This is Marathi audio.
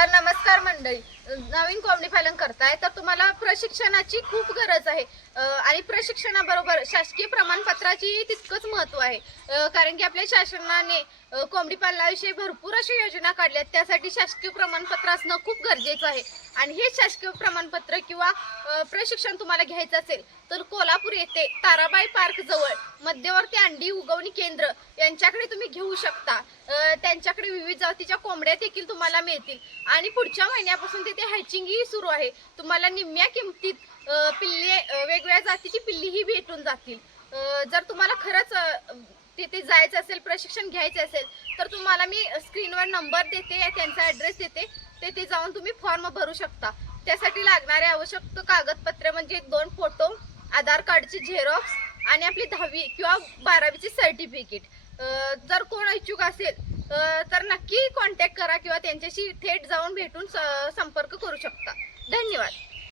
तर नमस्कार मंडळी, नवीन कोंबडी पालन करताय तर तुम्हाला प्रशिक्षणाची खूप गरज आहे आणि प्रशिक्षणाबरोबर शासकीय प्रमाणपत्राची तितकंच महत्त्व आहे। कारण की आपल्या शासनाने कोंबडी पालनाविषयी भरपूर अशा योजना काढल्यात, त्यासाठी शासकीय प्रमाणपत्र असणं खूप गरजेचं आहे। आणि हे शासकीय प्रमाणपत्र किंवा प्रशिक्षण तुम्हाला घ्यायचं असेल तर कोल्हापूर येथे ताराबाई पार्क जवळ मध्यवर्ती अंडी उगवणी केंद्र यांच्याकडे तुम्ही घेऊ शकता। त्यांच्याकडे विविध जातीच्या कोंबड्या देखील तुम्हाला मिळतील आणि पुढच्या महिन्यापासून तिथे हॅचिंगही सुरू आहे। तुम्हाला निम्म्या किमतीत पिल्ले वेगवेगळ्या जातीची पिल्लीही भेटून जातील। जर तुम्हाला खरंच तिथे जायचं असेल, प्रशिक्षण घ्यायचं असेल तर तुम्हाला मी स्क्रीनवर नंबर देते, त्यांचा ॲड्रेस देते, तेथे जाऊन तुम्ही फॉर्म भरू शकता। त्यासाठी लागणारे आवश्यक कागदपत्रे म्हणजे 2 फोटो, आधार कार्डची झेरॉक्स आणि आपली 10वी किंवा 12वीची सर्टिफिकेट। जर कोण इच्छुक असेल तर नक्की कॉन्टॅक्ट करा किंवा त्यांच्याशी थेट जाऊन भेटून संपर्क करू शकता।